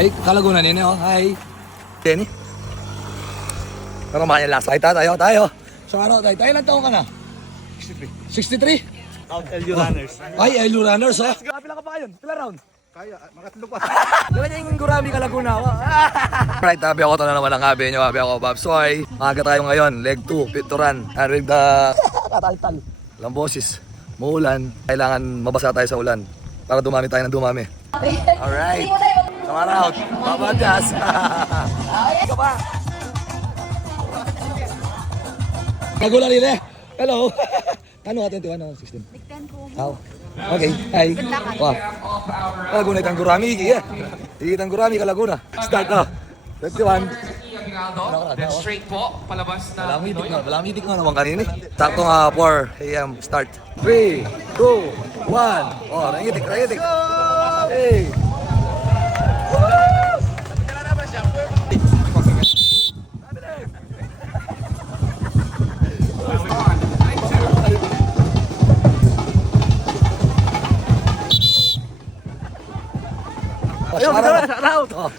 Ay, Kalaguna nini, oh. Hi. Kenny. Pero last ay tayo. So ano, tayo ilang taon ka na? 63. 63? LU Runners. Ay, LU Runners, oh. Pila ka pa kayo? Pila round? Kaya, makatulog pa. Diba niya yung Gurami Kalaguna, oh. Alright, habi ako. Ito na naman ang habi nyo. Habi ako, Bob Soy. Maaga tayo ngayon. Leg 2, fit to run. And with the katal-tal. Walang boses. Muulan. Kailangan mabasa tayo sa ulan. Para dumami tayo ng dumami. Alright. Come on out. Babadas. Ika pa. Nagula rin eh. Hello. Ano ka 21 o 16? 10 po. Oh. Okay. Hi. Wow. Kalaguna itang Gurami. Yeah. Itang Gurami Kalaguna. Start na. 21. Straight po, palabas na Walang mitik nga naman kanini. Sakto nga 4 a.m. start. 3, 2, 1. Oh, nangitik. Hey. Ayun, shout out.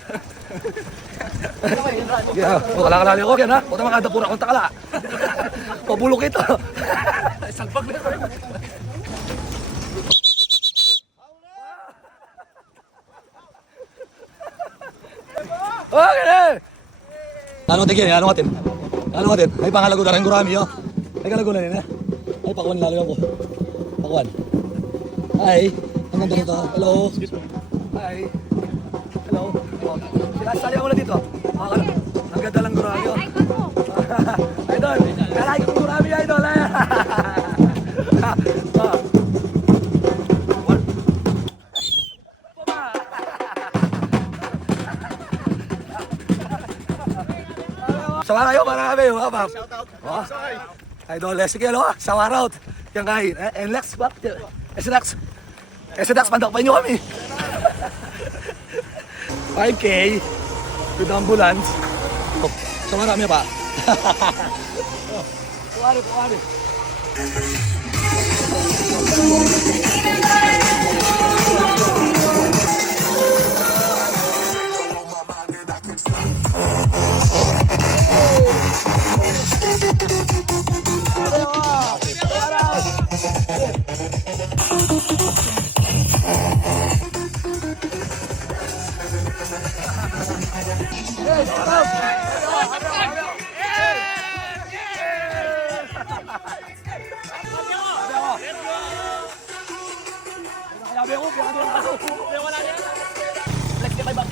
Yeah, kalakala ko yan ha. O tama kada pura kong takala. Pabulok ito. Salpag na ito. Okay na. Ano tingin? Ano natin? Ay pangalago na rin Gurami oh. Ay kalago na rin ha. Ay pakuan lalo ako. Pakuan. Hi. Ang ganda nito. Hello. Hi. Hello. Sali ako na dito. Ang ganda lang Gurami oh. Idol. Kalay kong Gurami idol. Sawara yun, para kami, mga pap. Idol, sige, ano, sawara out. Yan kain. NLEX, pap. SNX, pandakpay nyo kami. 5K with the ambulance. Sawara kami pa. Puwari.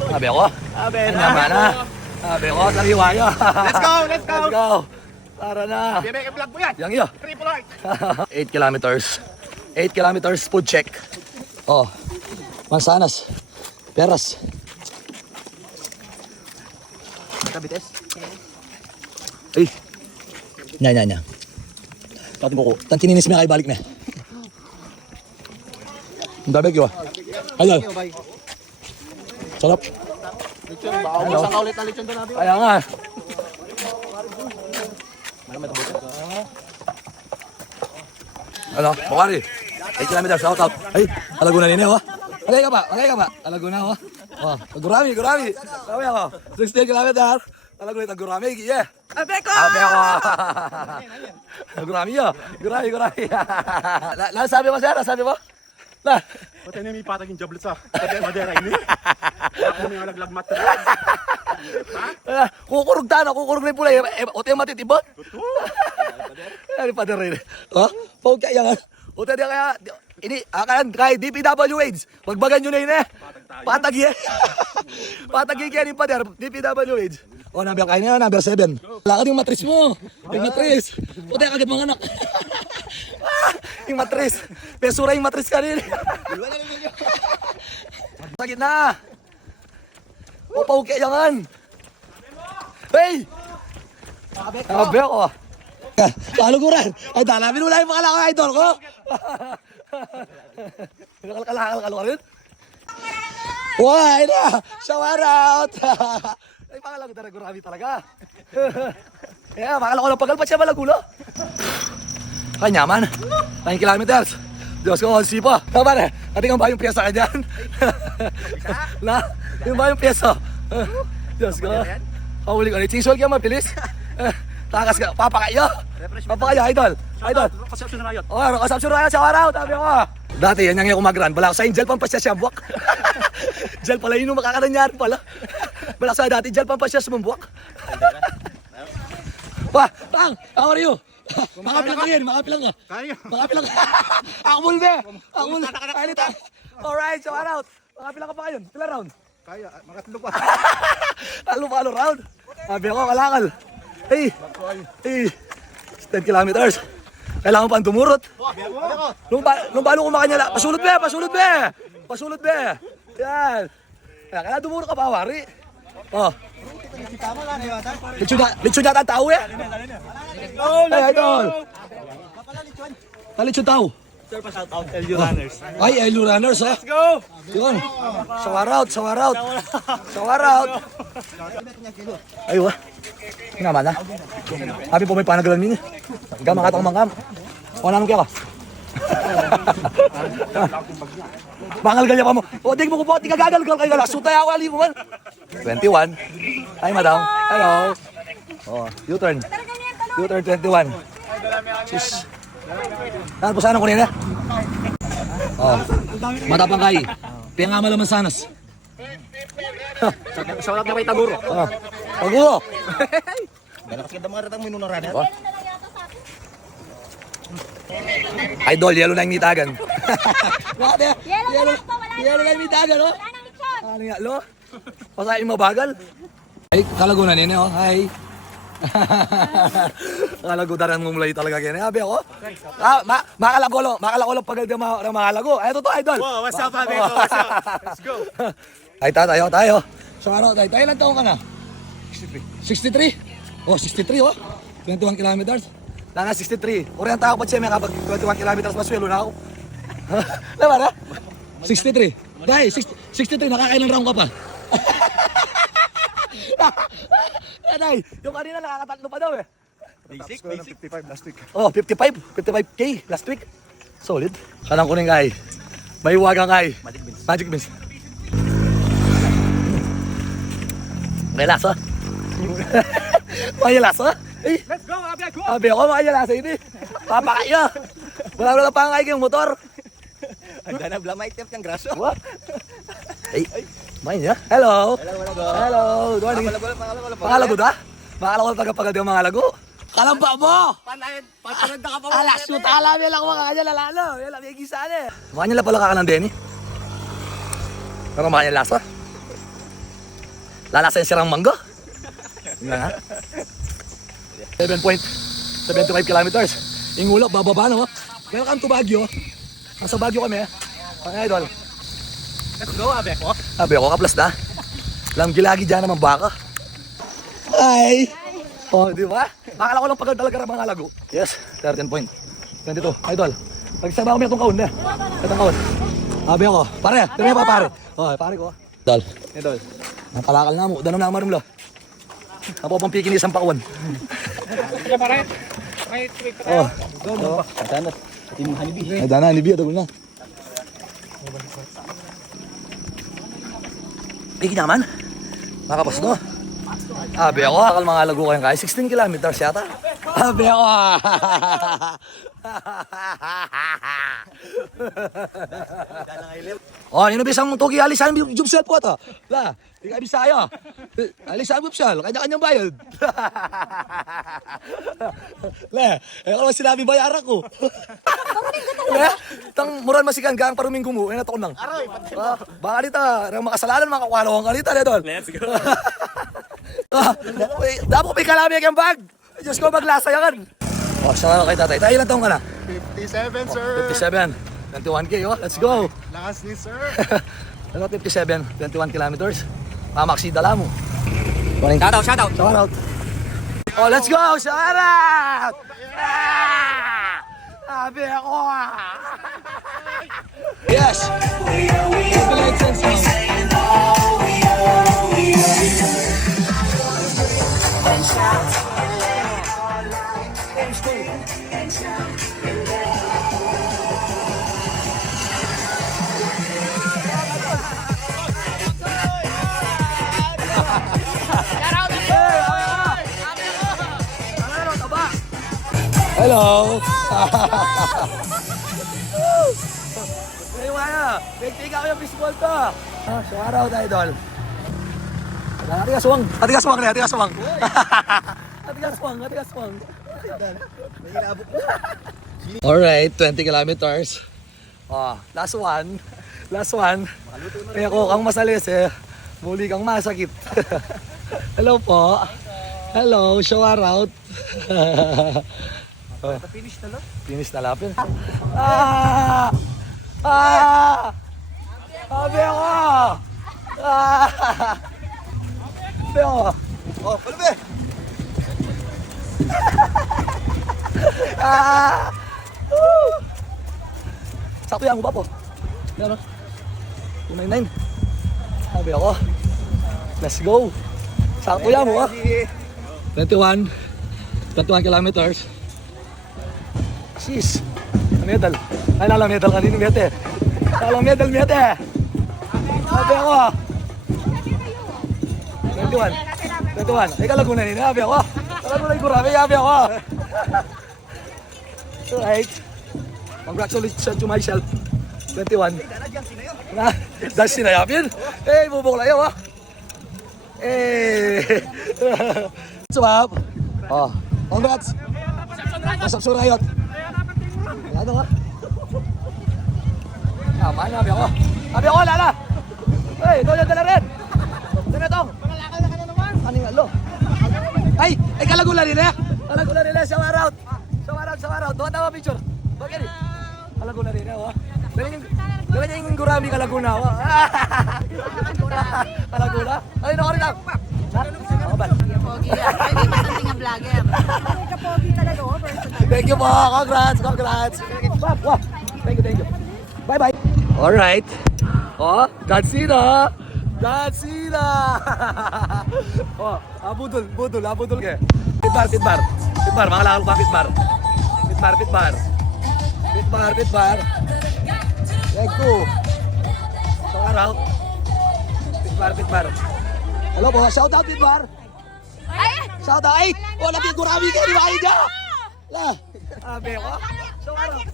Sabi ako? Sabi ako, sariwa nyo. Let's go! Tara na. BMX vlog mo yan! Yang iyo. Triple art! 8 kilometers. 8 kilometers food check. Oh, mansanas. Peras. Kabites? Ay. Nya. Tatin ko ko. Tan kininis mo kay balik na. Ang dabig yun. Ayun. Sarap. Lechon, baka ubos ang kaulit na lechon doon natin. Kaya nga. Ano? Bukari. 8 kilometers, out. Ay, Alaguna nini, oh. Alay ka ba? Alaguna, oh. Oh, Gurami. Sabi ako, 16 kilometers. Alaguna, Gurami, yeah. Abe ko! Gurami, oh. Gurami. Sabi mo, sir? Sabi mo? Na. Pati na may patag yung jablet sa Madera ini. Ako may alaglag matras. Kukurog na yung pulay. Ote yung matitibot. Ano pa rin? Ha? Pag kaya nga. Ote di kaya. Ini, kahit DPWH. Pagbagan nyo na yun eh. Patag yan. Patag yan yung pader. DPWH. O, number kain na, number 7. Lakad yung matris mo. Yung matris. Ote, agad mga anak. Yung matris. Pesura yung matris kanina. Sakit na. O, paukya yan. Hey! Sabi ako. Kaluguran. Ay, dalamin mo lang yung pangalan ko, idol ko. Kalakal ka rin? Why na? Shower out. Ay, pangalan ko talaga, Gurami talaga. Kaya, makala ko lang pagalpat siya malagulo. Kanyaman. 9 kilometers. Diyos ko, si pa. Tama na, ating ang bayong piyasa ka dyan. Na, Yung ba yung pyesa? Diyos ko. Huli ko. Chisol ka mabilis. Takas ka. Papakayo. Papakayo, idol. Idol. Conception Riot. Oh, consumption riot sa araw. Sabi ko. Dati, yan yung kumagran. Bala ko sa gel pampasya siya buwak. Gel pala yun yung makakaranyan pala. Bala ko sa dati, gel pampasya sumumbuwak. Tang, how are you? Makapilang ka yan, makapilang ka. Kaya. Makapilang ka. Akmul be. Akmul. Alita. Alright, so out. Makapilang ka pa ngayon. Pila round? Kaya, makatlo pa. Halo round. Sabi ako, kalakal. Hey. 10 kilometers. Kailangan pang tumurot. Nung balo kumakanya, pasulot be. Pasulot be. Yan. Kailangan tumurot ka pa, wari. Oh. Lechon yata ang tao eh. Ay, idol. Lechon tao. Sir, pa shout out LU Runners. Ay, LU Runners ha. Let's go! Yun. Sawa out. Ay, wah. Naman ha. Happy po may panagalan min. Gama katang mangkam. O naman kaya ka. Bangal galya pa mo. O, dig mo ko po. Di ka gagal kayo. Sutay ako ali mo man. 21. Hi, madam. Hello. Oh, U-turn. U-turn 21. Sis. Saan po sana ko nila? Oh. Matapang kay. Piya nga malaman sanas. Shout out na kay Taguro. Oh. Paguro. Galakas ka mga ratang minunong runner. Oh. Idol, yellow na yung nitagan. Yellow na yung nitagan, oh. Ano nga, lo? Pasahin mo bagal. Ay, kalago na nene, oh. Hi. Kalago daran mo mulay talaga kaya. Abi ako. Makalagolo pag di makalago. Ay, totoo, idol. Wow, what's up, amigo? What's up? Let's go. Ay, tayo. So, ano, tayo ilan taong ka na? 63. Oh, 63, oh. 21 kilometers. Lana 63. Oriyan tao pa siya may kapag 21 kilometers maswelo na ako. Diba na? 63. Dahil, 63, nakakailang round ka pa. Dahil, yung kanina nakakatatlo pa daw eh. Basic. 55 last week. Oh, 55K last week. Solid. Kanang kuning kay. May wagang kay. Magic beans. May lasa. May lasa. Eh, Let's go, Abi! Go! sabi ako, makanya lasa ini. Papakaya. Wala na pangay yung motor. Anda na blamay tip ng graso. What? Ay, main ya. Hello. Hello. Good morning. Pangalago da? Makalago taga-pagal yung mga lago. Kalamba mo! Panahin, patunod na ka pa. Alas, shoot, alam yan lang makakanya lalalo. Yan lang, may gisa na eh. Makanya lang pala kakanan din eh. Pero makanya lasa. Lalasa yung sirang mangga. Yun lang ha. 7.75 kilometers. Ingulok, bababa no. Welcome to Baguio. Nasa Baguio kami. Mga idol. Let's go, Abi! Sabi ako, kaplas na. Alam, gilagi dyan naman baka. Hi! Oh, di ba? Makala ko lang pagod talaga ng mga lago. Yes, 13.22. Idol, pagsama ko may itong kaun na. Itong kaun. Sabi ako, pare, tira pa pare. Oh, pare ko. Idol. Idol. Ang kalakal na mo, danon na marumla. Ako pang pikin isang pakuan. Oh, oh. Tanot. Team Honeybee. Ay, dana, nibi, ito na. Piki naman. Makapos no. Abi ako, akal mga lago kayong kaya. 16 kilometers yata. Abi ako. Oh, yun bisang tugi alisan jubsel po ito. La, di ka bisaya. Alisan jubsel, kanya-kanyang bayad. La, ako sinabi bayaran ko. Le, tang muran masikan gang paruming gumu, ina to nang. Aroy, baka dito, rang makasalanan makakwalawang ka dito, dito. Let's go. Dapat may kalami ang bag. Diyos ko, maglasa yan. Oh, saan kay tatay? Tayo ilang taong ka na? 57, sir. 57. 21K, oh. Let's go. Lakas ni sir. Ano, 57, 21 kilometers. Mamaksi dala mo. Shout out. Shout out. Oh, let's go. Shout out. Sabi ako. Yes. Hello. Hey, wala. Nagtiga ko yung baseball to. Shout out, idol. Atigas wang. Atigas wang. Atigas wang. Atigas wang. Atigas wang. Alright, 20 kilometers. Last one. Last one. Kaya ko kang masalis eh. Muli kang masakit. Hello po. Hello, shower out. Finish na lang. Finish na lapin. Sabi ako! Sabi ako! Oh, palube! Sakto yan, ba po? Yan o. 299. Sabi ako. Let's go. Sakto yan mo. 21 kilometers. Jeez. Medal. Ay, nalang medal kanina, Mete. Nalang medal, Mete. Sabi ako. 21. Ay, Kalaguna yun. Sabi ako. Kalaguna yung kurami. Sabi ako. Alright. Congratulations to myself. 21. Dahil sinayapin. Eh, bubukla yun, ha? Eh. Swap. Oh, congrats. Masap surayot. Ano ka? Tama, sabi ako. Sabi ako, lala. Hey, ito yung dala rin. Dala itong. Kaning alo. Ay, Kalagula rin eh. Kalagula rin eh, shower out. Shower out. Doon tawa picture. Bakit eh? Kalaguna rin eh, oh. Dala niya yung gurami Kalaguna, oh. Kalaguna? Ay, nako rin lang. Ha? Ako ba? Pogi. Pwede masanting ang vlogger. Pogi talaga, oh. Thank you po. Congrats. Wow. Thank you. Bye-bye. Alright. Oh, Godzilla. Oh, abudol ke. Pitbar. Mga lakal pa pitbar. Pitbar. Leg 2. Shower out. Pitbar. Hello po, shout out Pitbar. Shout out. Ay, wala din kurami kayo di ba niya? Lah. Sabi ko. Shower out.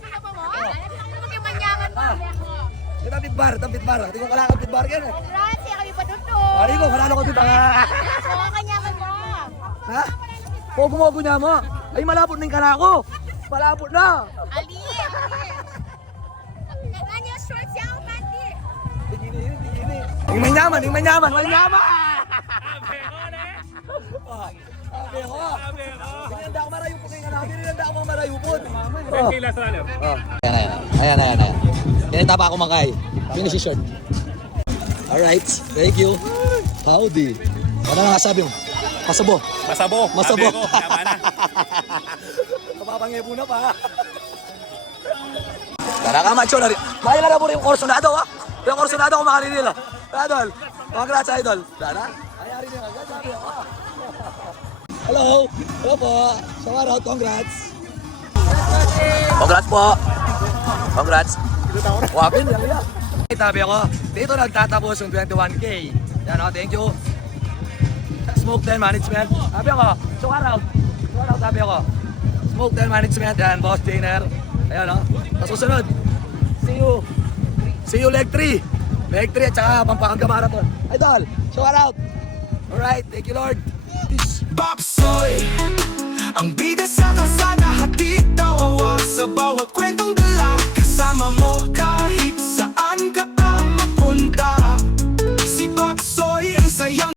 Kita pitbar. Hindi ko kailangan pitbar yan eh. Grazie, kami pa doon to. Pari ko, kalala ko dito. Oo, kanyaman mo. Ha? Pogo niya mo. Ay, malapot na yung kanako. Malapot na. Ali. Ganyan yung shorts yan, panty. Tingini. Yung manyaman. Sabi ko. Hinanda ako marayupon kayo kanako. Hinanda ako marayupon. Ayan. Ganita pa ako makay. Finish short. Alright. Thank you. Howdy. Ano na sabi mo? Masabo. Sabi ko, tama na. Kapapangipo na pa. Tara ka, macho na rin. Makilala na po rin yung Corsonado, ha? Yung Corsonado kumakali nila. Idol. Congrats, idol. Tara. Ayari nila. Sabi ako. Hello. Hello po. Shower out. Congrats. Congrats po. Wapin. Sabi ako, dito nagtatapos yung 21K. Yan o, thank you. Smoke 10 Management. Sabi ako, shower out, sabi ako. Smoke 10 Management, yan, Boss Jainer. Ayan o, sa susunod. See you leg 3. Leg 3 at saka Pampanga Marathon. Idol, shower out. Alright, thank you Lord. Peace. Pop soy.